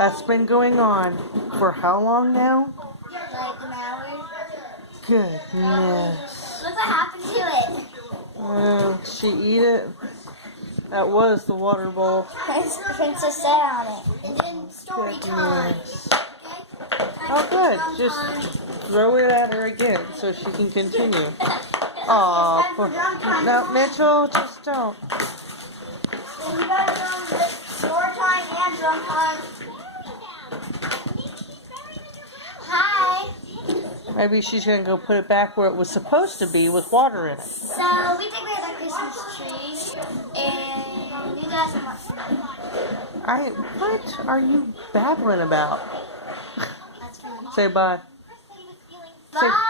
That's been going on for how long now? Like an hour. Goodness. Look what happened to it. Did she eat it? That was the water bowl. Princess sat on it. And then story time. Goodness. Okay? Oh, good. Just throw it at her again so she can continue. Aw, no, Mitchell, just don't. Then you gotta go with story time and drum time. Hi. Maybe she's gonna go put it back where it was supposed to be with water in it. So we decorated our Christmas tree, and you guys are watching. What are you babbling about? That's funny. Say bye. Bye.